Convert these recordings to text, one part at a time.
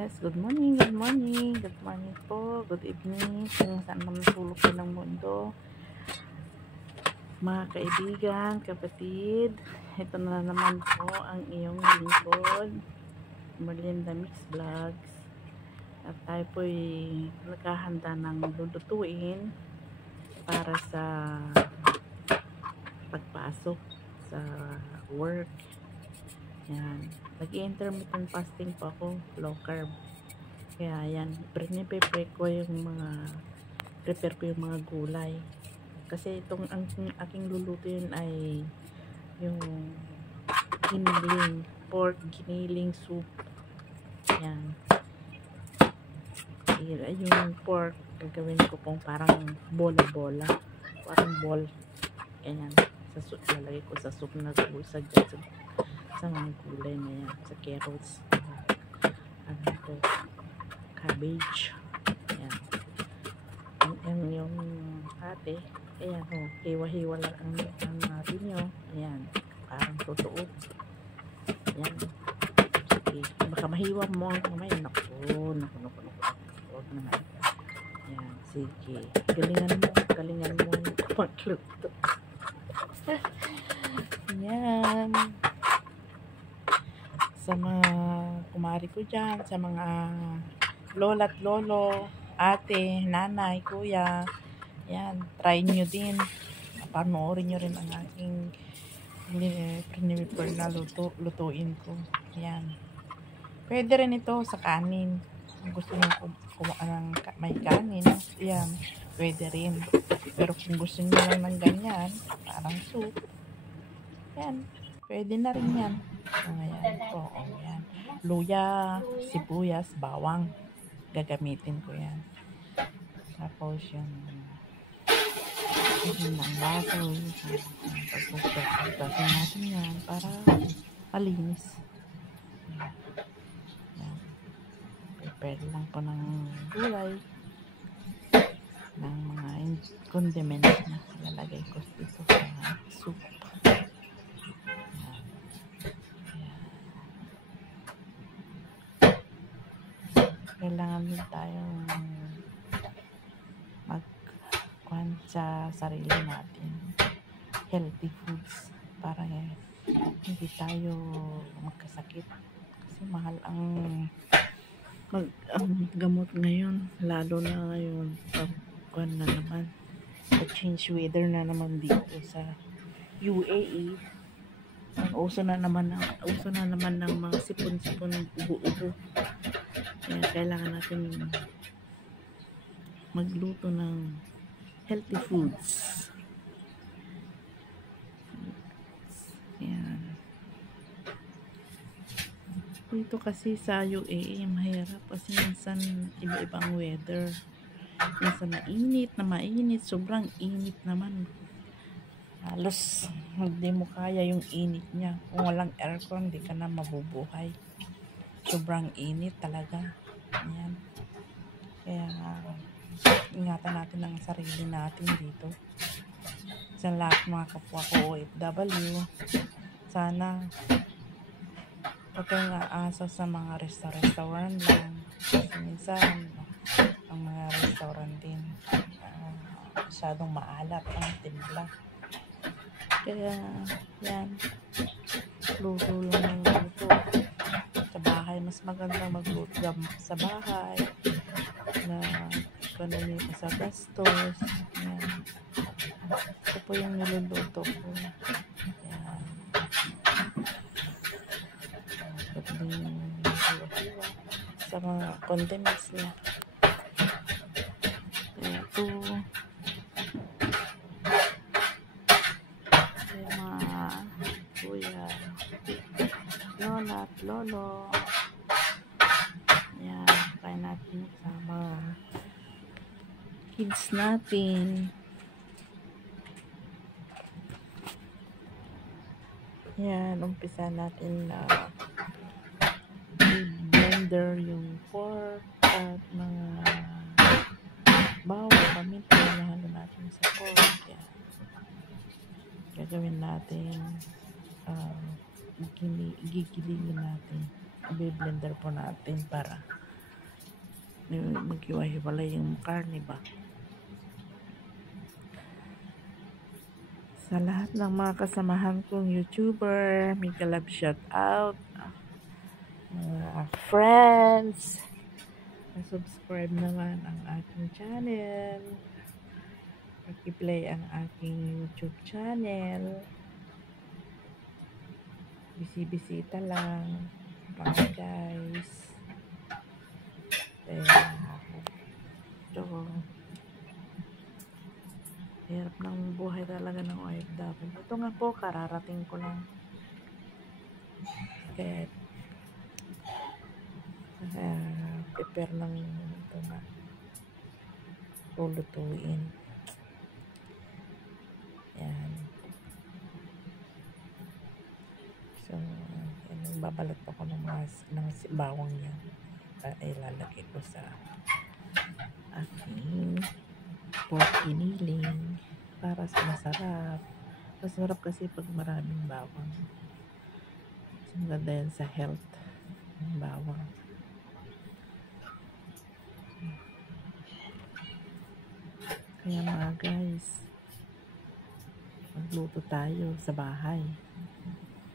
Yes, good morning po, good evening, kung saan man sulok po ng mundo. Mga kaibigan, kapatid, ito na naman po ang iyong lingkod, Merlinda Mix Vlogs. At tayo po'y naghahanda ng lulutuin para sa pagpasok sa work. Yan. Nag-intermittent fasting po ako, low carb. Kaya yan, prepare ko yung mga gulay. Kasi itong ang aking lulutuin ay yung pork giniling soup. Yan. Yung pork, gagawin ko pong parang bola-bola. Parang ball. Ayan. Lalagay ko sa soup na gulay sa mga gulay na yan, sa carrots, cabbage, yan. Yung ate, ayan o, hiwa-hiwa lang ang natin nyo, ayan, parang totoo, ayan, sige, baka mahiwa mo, mamaya, naku, huwag naman, ayan, sige, galingan mo, magluto, ayan, sa mga kumari ko dyan, sa mga lola at lolo, ate, nanay, kuya, yan, try nyo din, panoorin nyo rin ang aking prepare na lutuin ko, yan, pwede rin ito sa kanin, kung gusto nyo may kanin, yan, pwede rin, pero kung gusto nyo lang ng ganyan, parang soup, yan, pwede na rin yan. Ayan po, ayan. Luya, sibuyas, bawang. Gagamitin ko yan. Tapos yung ng baso. Pagpapagpasin natin yan para malinis. Ayan. Prepare lang po ng gulay. Ng mga condiments na lalagay ko dito sa soup. Kailangan din tayong magkuhan sa sarili natin, healthy foods, para hindi tayo magkasakit, kasi mahal ang gamot ngayon, lalo na ngayon pagkuhan na naman sa change weather na naman dito sa UAE. Uso na naman ng mga sipon-sipon, ubo-ubo. Kaya kailangan natin magluto ng healthy foods. Yan. Dito kasi sa UAE, mahirap kasi minsan iba-ibang weather. Minsan mainit, sobrang init naman. Halos hindi mo kaya yung init niya. Kung walang aircon, di ka na mabubuhay. Sobrang init talaga. Ayan. Kaya ingatan natin ang sarili natin dito. Sa lahat mga kapwa ko OFW, sana huwag kayong aasa sa mga restaurant lang. Kasi minsan ang mga restaurant din masyadong maalat ang timpla. Kaya yan, luto lang ng luto sa bahay. Mas maganda magluto sa bahay na economy pa sa gastos. Yan. Ito po yung niluluto ko. Yan. Pwedeng hiwa-hiwa sa mga condiments niya. Ito yung mga kuya, lola at lolo. Yan, try natin sa mga kids natin. Yan, umpisa natin na blender yung pork at mga bawang, paminta, halo natin sa pork. Yan. Gagawin natin, gigilingin natin, i-blender po natin para maghiwa-hiwalay yung karne ba. Sa lahat ng mga kasamahan kong YouTuber, mega love shout out. Mga friends, subscribe naman ang aking channel. Pag-play ang aking YouTube channel. Bisita lang. Bye guys. Ito. Hirap ng buhay talaga ng OFW. Ito nga po, kararating ko lang. Kaya prepare ng ito na lulutuin. Yan. So, yan, babalot ako ng bawang yan. Ilalagay ko sa aking pork giniling para sa masarap. Masarap kasi pag maraming bawang. So, maganda yan sa health ng bawang. Kaya mga guys, magluto tayo sa bahay.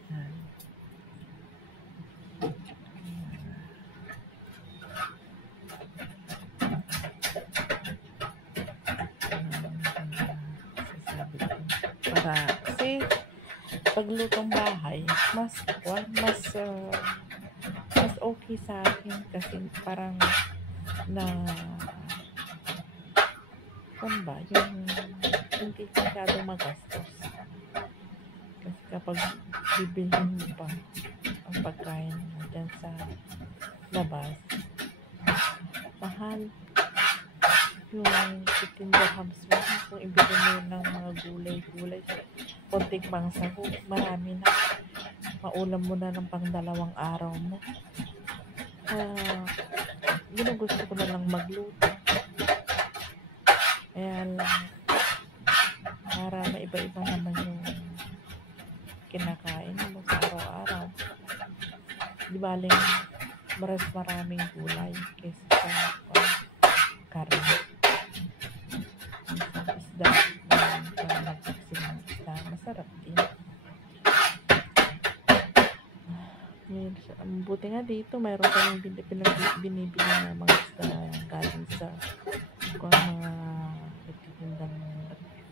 Yan. Para kasi paglutong bahay mas okay sa akin kasi parang na ba yung hindi masyadong magastos kasi kapag bibilhin mo pa ang pagkain mo dyan sa labas mahal yung 15 dirhams mo kung ibili mo ng mga gulay konting pang sahog marami na maulam mo na ng pang 2 araw mo. Gusto ko na lang magluto kaya lang para maiba-iba naman yung kinakain mo sa araw-araw di baling maraming gulay kaysa sa karne isda nagpagsilang isda masarap din. Buti nga dito mayroon kaming binibili na mga isda galing sa mga nagtitindang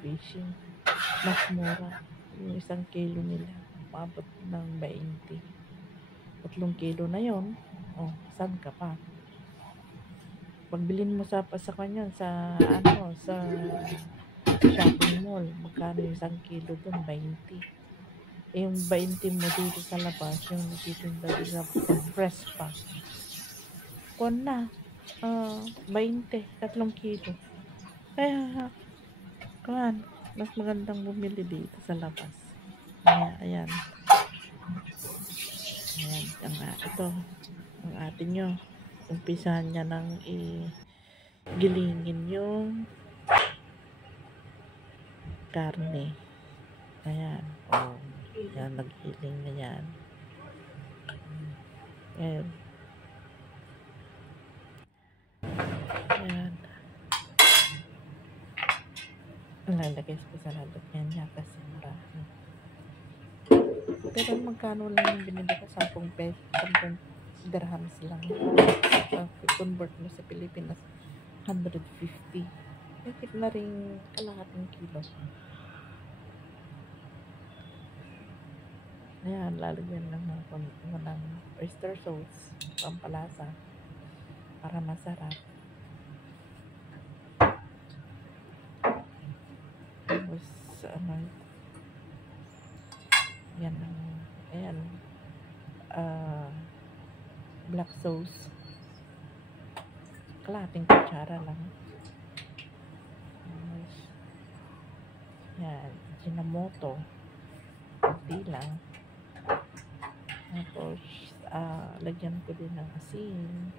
fishing mas mura yung 1 kilo nila maabot ng 20 3 kilo na yon. Saan ka pa pagbilin mo sa kanya sa sa shopping mall magkano yung 1 kilo dun 20 yung 20 mo dito sa labas yung nagtitinda dito fresh pa kung na 20 3 kilo kaya mas magandang bumili dito sa labas. Ayan ito ang atin nyo umpisahan niya ng gilingin yung karne. Ayan yan naghiling na yan. Ayan lalagay ko sa lalagyan niya kasi marami. Pero magkano lang yung binili ko 10 pesos 10 dirhams lang convert mo sa Pilipinas 150 bakit na rin kalahating kilo. Ayan lalagyan lang ng oyster sauce pampalasa para masarap. Tapos ayan black sauce kalahating kutsara lang. Yan Ajinomoto konti lang. Tapos lagyan ko din ng asin.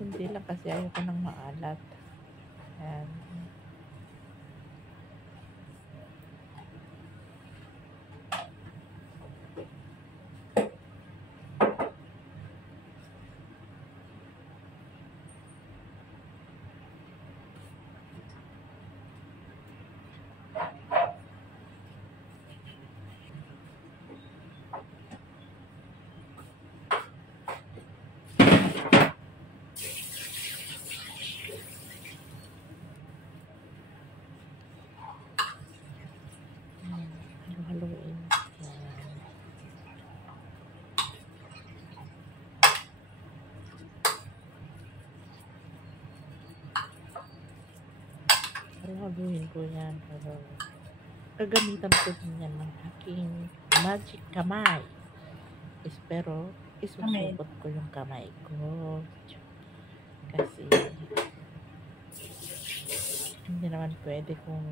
Hindi lang kasi ayoko ng maalat. Ayan. babaguhin ko yan. Pero gagamitan ko din yan ng aking magic kamay. Pero isusukot ko yung kamay ko. Kasi hindi naman pwede kung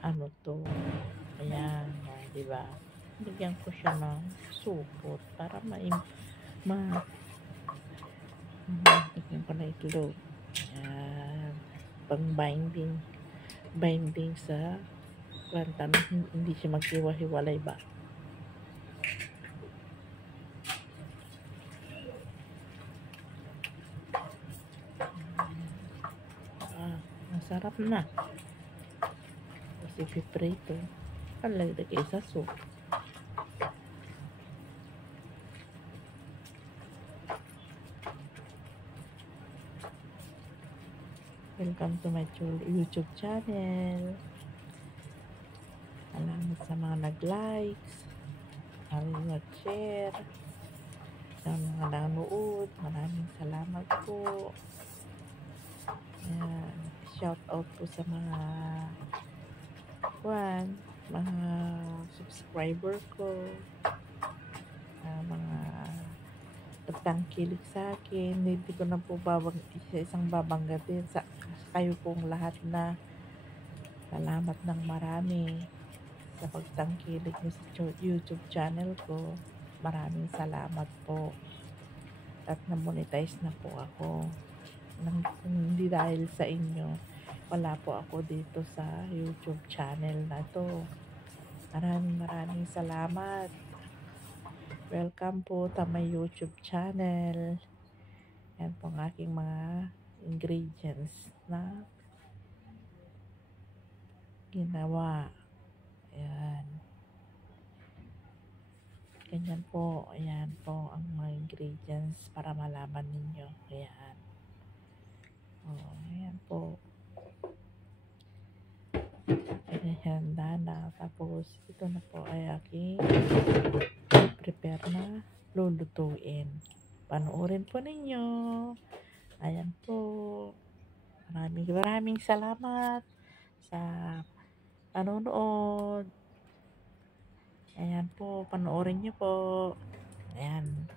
ano to. Ayan, di ba? Bigyan ko siya ng supot para bigyan ko na itlog. Ayan. Pang binding sa plantan, hindi siya maghiwa-hiwalay ba. Masarap na. Kasi piprito. Palagay sa soup. Welcome to my YouTube channel. Salamat sa mga nag-likes, nag-share, sa mga nanood. Maraming salamat po. Ayan. Shout out po sa mga mga subscriber ko, mga nagtangkilik sa akin. Hindi ko na po isang babanggatin sa kayo pong lahat na salamat ng marami sa pagtangkilik niyo sa YouTube channel ko. Maraming salamat po. At na-monetize na po ako. Hindi dahil sa inyo, wala po ako dito sa YouTube channel na to. Maraming salamat. Welcome po sa my YouTube channel. Yan po ang aking mga ingredients na ginawa. Ayan. Ganyan po. Ayan po ang mga ingredients para malaman ninyo. Ayan. Ayan po. Handa na. Tapos ito na po ay aking prepare na lulutuin. Panoorin po ninyo. Ayan po. Maraming salamat sa panonood. Ayan po. Panoorin nyo po. Ayan.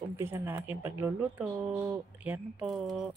Umpisa na aking pagluluto. Ayan po.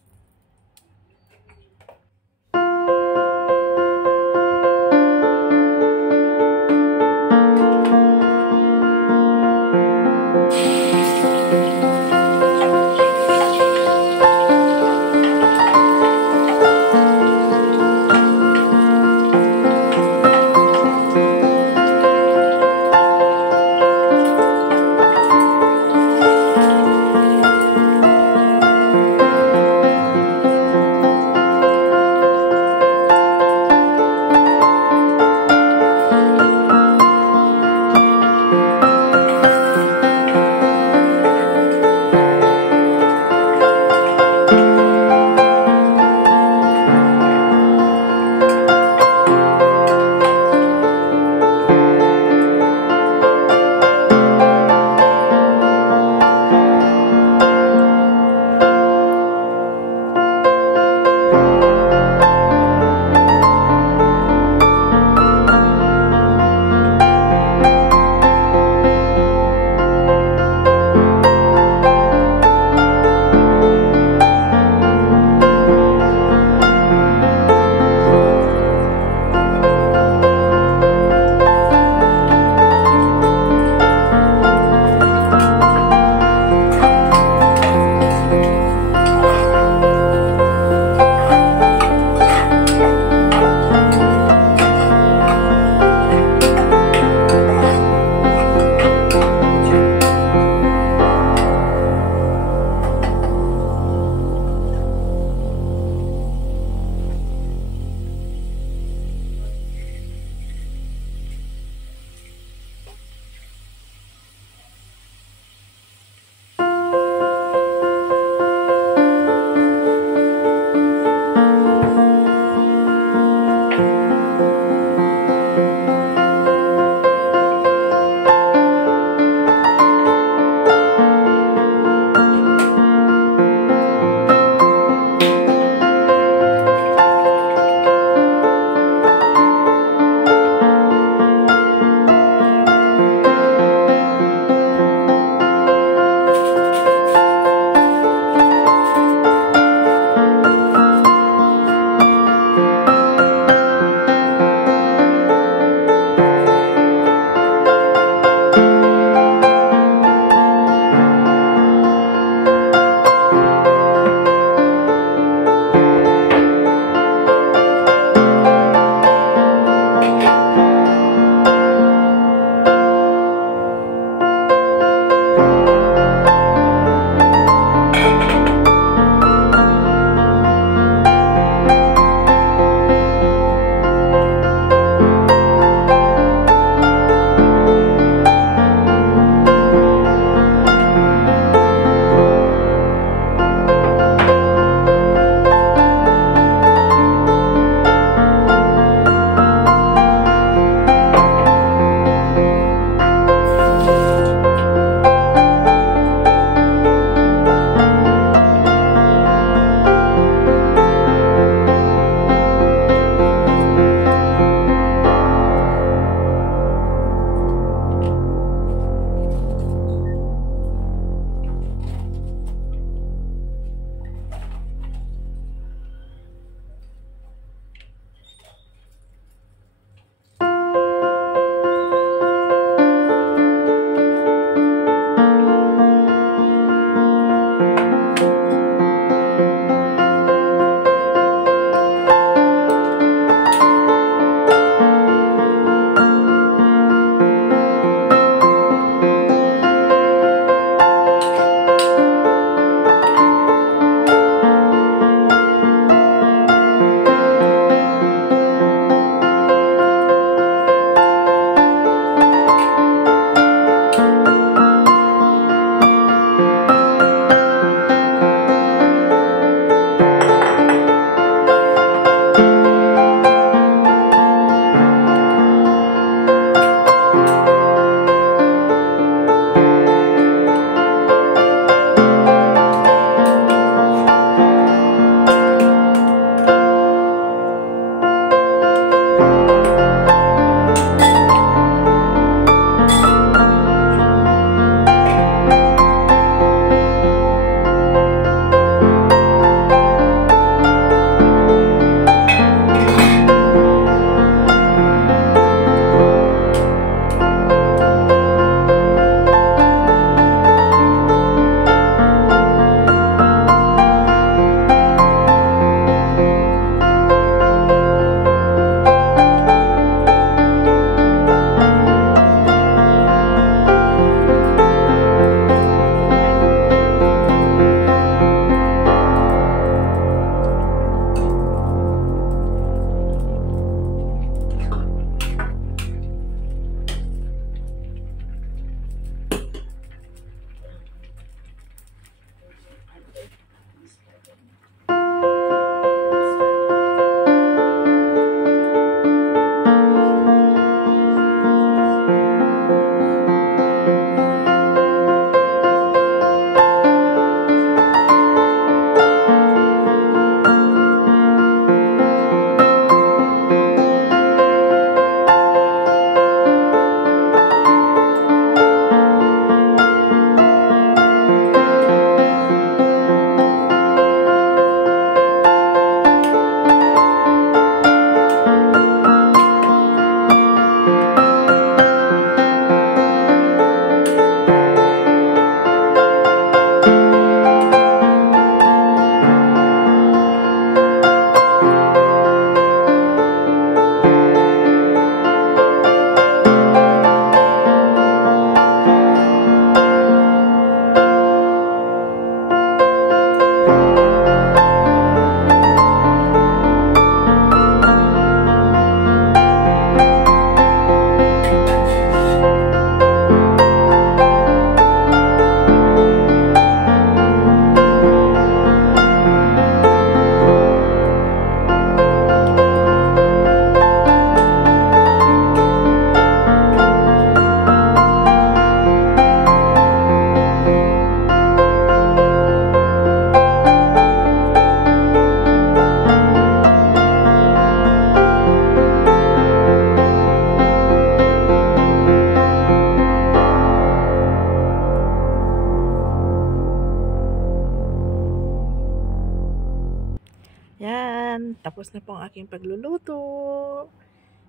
Tapos na po ang aking pagluluto.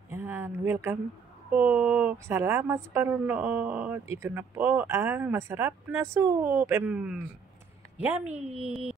Yan, welcome po. Salamat sa panonood. Ito na po ang masarap na soup. Yummy!